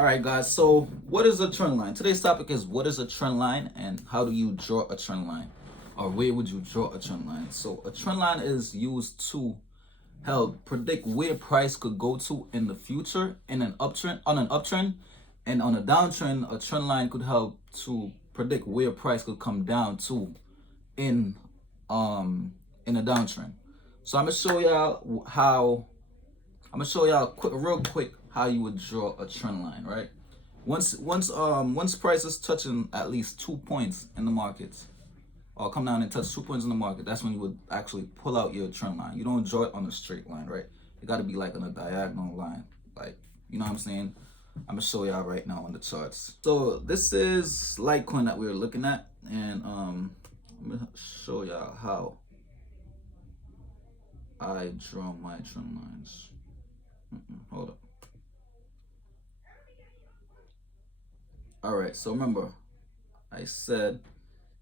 All right, guys. So, what is a trend line? Today's topic is what is a trend line and how do you draw a trend line, or where would you draw a trend line? So, a trend line is used to help predict where price could go to in the future in an uptrend, and on a downtrend, a trend line could help to predict where price could come down to in in a downtrend. So, I'm gonna show y'all real quick how you would draw a trend line, right? Once price is touching at least 2 points in the markets, or come down and touch 2 points in the market, that's when you would actually pull out your trend line. You don't draw it on a straight line, right? It got to be like on a diagonal line, like, you know what I'm saying? I'm gonna show y'all right now on the charts. So this is Litecoin that we were looking at, and I'm gonna show y'all how I draw my trend lines. Hold up. All right, so remember, I said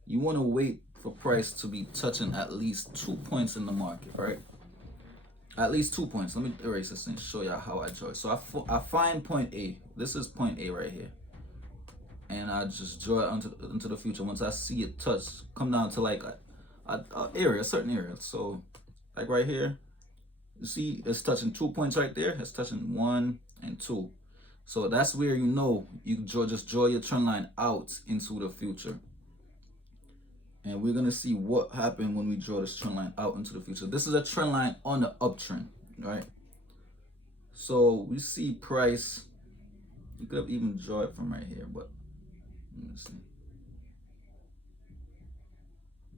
you want to wait for price to be touching at least 2 points in the market, right? At least 2 points. Let me erase this and show y'all how I draw it. So I find point A. This is point A right here, and I just draw it into the future. Once I see it touch, come down to like a certain area. So like right here, you see it's touching 2 points right there. It's touching 1 and 2. So that's where you know you just draw your trend line out into the future. And we're gonna see what happened when we draw this trend line out into the future. This is a trend line on the uptrend, right? So we see price. You could have even draw it from right here, but let me see.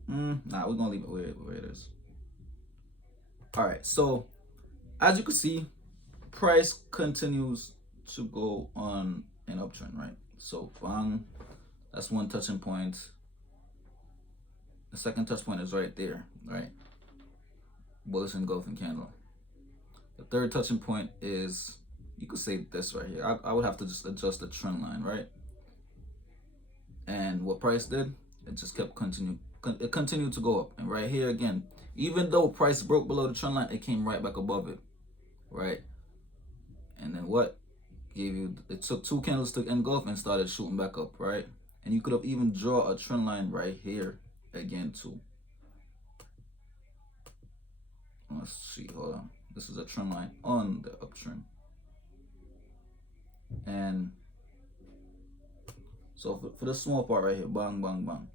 Nah, we're gonna leave it where it is. All right, so as you can see, price continues to go on an uptrend, right? So bang, that's one touching point. The second touch point is right there, right? Bullish engulfing candle. The third touching point is, you could say this right here. I would have to just adjust the trend line, right? And what price did, it just kept it continued to go up. And right here again, even though price broke below the trend line, it came right back above it, right? And then what gave you, it took 2 candles to engulf and started shooting back up, right? And you could have even draw a trend line right here again too. Let's see, hold on. This is a trend line on the uptrend. And so for the small part right here, bang, bang, bang.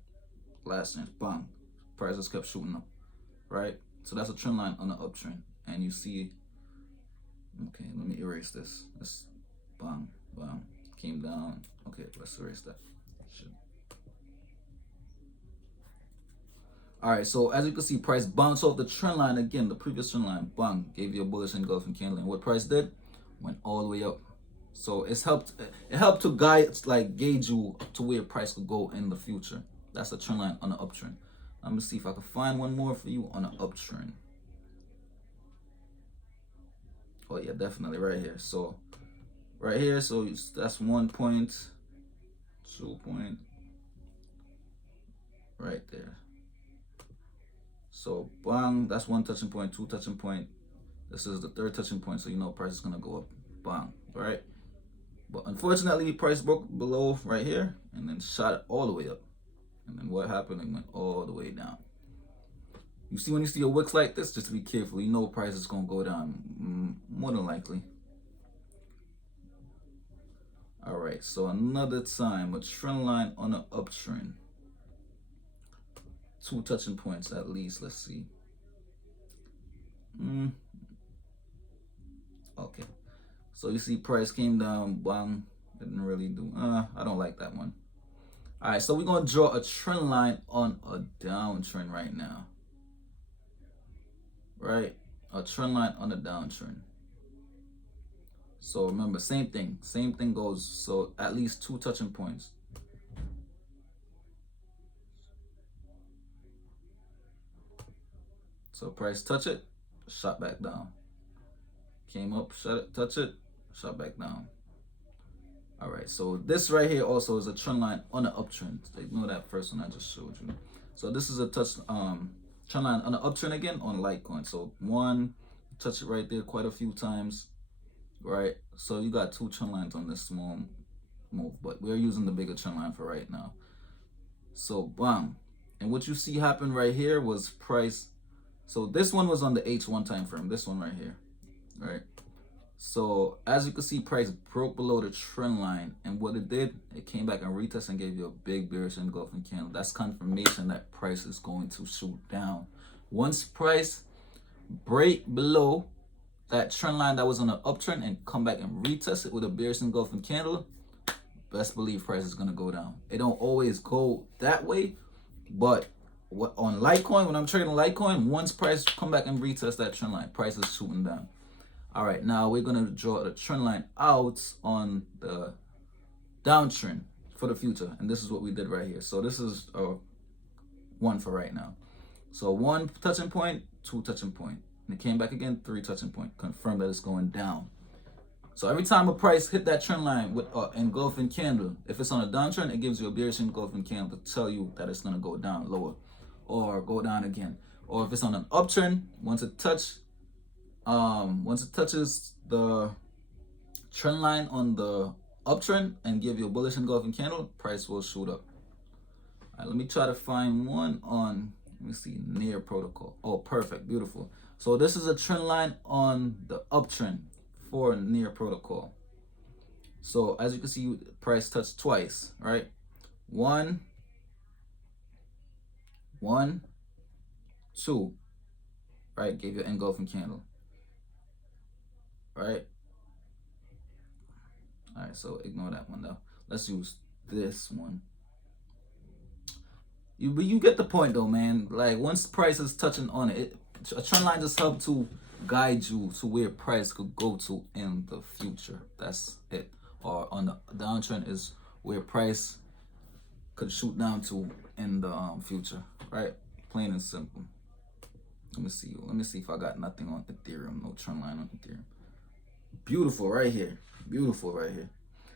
Last chance, bang. Prices kept shooting up, right? So that's a trend line on the uptrend. And you see, okay, let me erase this. This bang, bang, came down. Okay, let's erase that. Shit. All right, so as you can see, price bounced off the trend line again, the previous trend line, bang, gave you a bullish engulfing candle. And what price did? Went all the way up. So it helped to gauge you to where price could go in the future. That's a trend line on the uptrend. Let me see if I can find one more for you on an uptrend. Oh yeah, definitely right here. So right here, so that's 1 point, 2 point, right there. So bang, that's 1 touching point, 2 touching point. This is the 3rd touching point, so you know price is gonna go up. Bang, right? But unfortunately, price broke below right here and then shot it all the way up. And then what happened? It went all the way down. You see, when you see a wicks like this, just be careful. You know price is gonna go down more than likely. All right, so another time, a trend line on an uptrend. 2 touching points at least. Let's see. Okay. So you see price came down, bang, didn't really do, I don't like that one. All right, so we're gonna draw a trend line on a downtrend right now. Right? A trend line on a downtrend. So remember, same thing goes. So at least 2 touching points. So price touch it, shot back down. Came up, shut it, touch it, shot back down. All right, so this right here also is a trend line on an uptrend. Ignore that first one I just showed you. So this is a trend line on an uptrend again on Litecoin. So one, touch it right there quite a few times, right? So you got two trend lines on this small move, but we're using the bigger trend line for right now. So bam, and what you see happen right here was price. So this one was on the H1 time frame. This one right here, right? So as you can see, price broke below the trend line, and what it did, it came back and retested and gave you a big bearish engulfing candle. That's confirmation that price is going to shoot down. Once price break below that trend line that was on an uptrend and come back and retest it with a bearish engulfing candle, best believe price is gonna go down. It don't always go that way, but what on Litecoin, when I'm trading Litecoin, once price come back and retest that trend line, price is shooting down. All right, now we're gonna draw the trend line out on the downtrend for the future, and this is what we did right here. So this is one for right now. So one touching point, two touching point, and it came back again, three touching point, confirm that it's going down. So every time a price hit that trend line with an engulfing candle, if it's on a downtrend, it gives you a bearish engulfing candle to tell you that it's gonna go down lower or go down again. Or if it's on an uptrend, once it touches the trend line on the uptrend and give you a bullish engulfing candle, price will shoot up. All right, let me try to find one on, let me see, near protocol. Oh, perfect, beautiful. So this is a trend line on the uptrend for near protocol. So as you can see, price touched twice, right? One, two, right? Gave you an engulfing candle, right? All right, so ignore that one though. Let's use this one. But you get the point though, man. Like once price is touching on it, a trend line just help to guide you to where price could go to in the future. That's it. Or on the downtrend is where price could shoot down to in the future, right? Plain and simple. Let me see. Let me see if I got nothing on Ethereum. No trend line on Ethereum. Beautiful right here. Beautiful right here.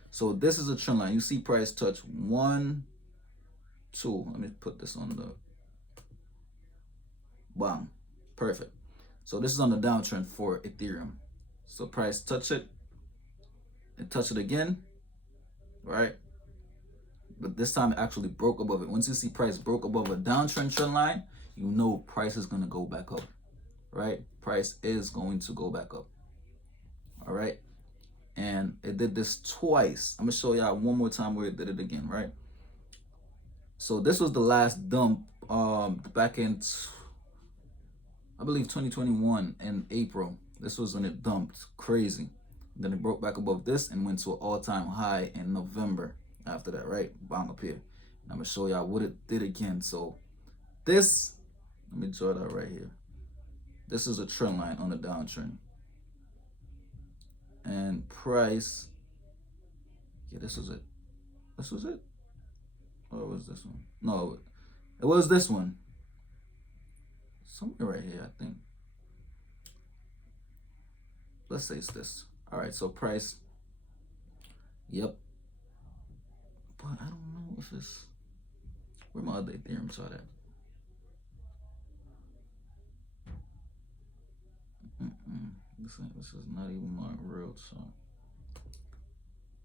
So this is a trend line. You see price touch 1, 2. Let me put this on the bottom. Perfect. So this is on the downtrend for Ethereum. So price touch it and touch it again, right? But this time it actually broke above it. Once you see price broke above a downtrend trend line, you know price is going to go back up, right? Price is going to go back up. All right. And it did this twice. I'm going to show y'all one more time where it did it again, right? So this was the last dump back in, I believe, 2021 in April. This was when it dumped crazy. Then it broke back above this and went to an all-time high in November after that, right? Bang up here. And I'm going to show y'all what it did again. So this, let me draw that right here. This is a trend line on the downtrend. And price, yeah, this was it. This was it. Or was this one? No, it was this one. Somewhere right here, I think. Let's say it's this. All right, so price. Yep. But I don't know if it's, where my other Ethereum chart at? This is not even my real chart.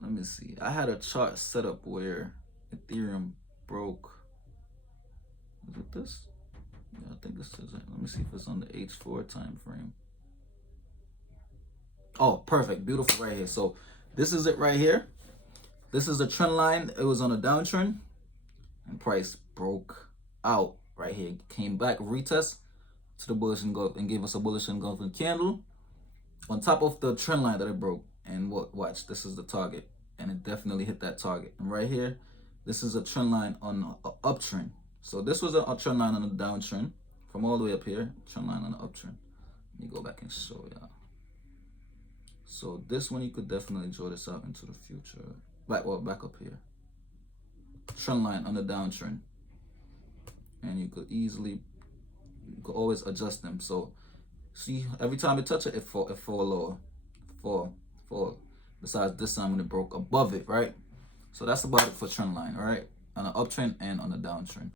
Let me see. I had a chart set up where Ethereum broke. Is it this? Yeah, I think this is it. Let me see if it's on the H4 time frame. Oh, perfect. Beautiful right here. So this is it right here. This is the trend line. It was on a downtrend and price broke out right here. Came back, retest to the bullish engulf and gave us a bullish engulfing candle on top of the trend line that it broke. And watch, this is the target. And it definitely hit that target. And right here, this is a trend line on an uptrend. So this was a trend line on a downtrend from all the way up here. Trend line on an uptrend. Let me go back and show y'all. So this one, you could definitely draw this out into the future. Back up here. Trend line on the downtrend. And you could always adjust them. So see, every time it touch it, it fall lower. Fall. Besides this time when it broke above it, right? So that's about it for trend line, all right? On an uptrend and on a downtrend.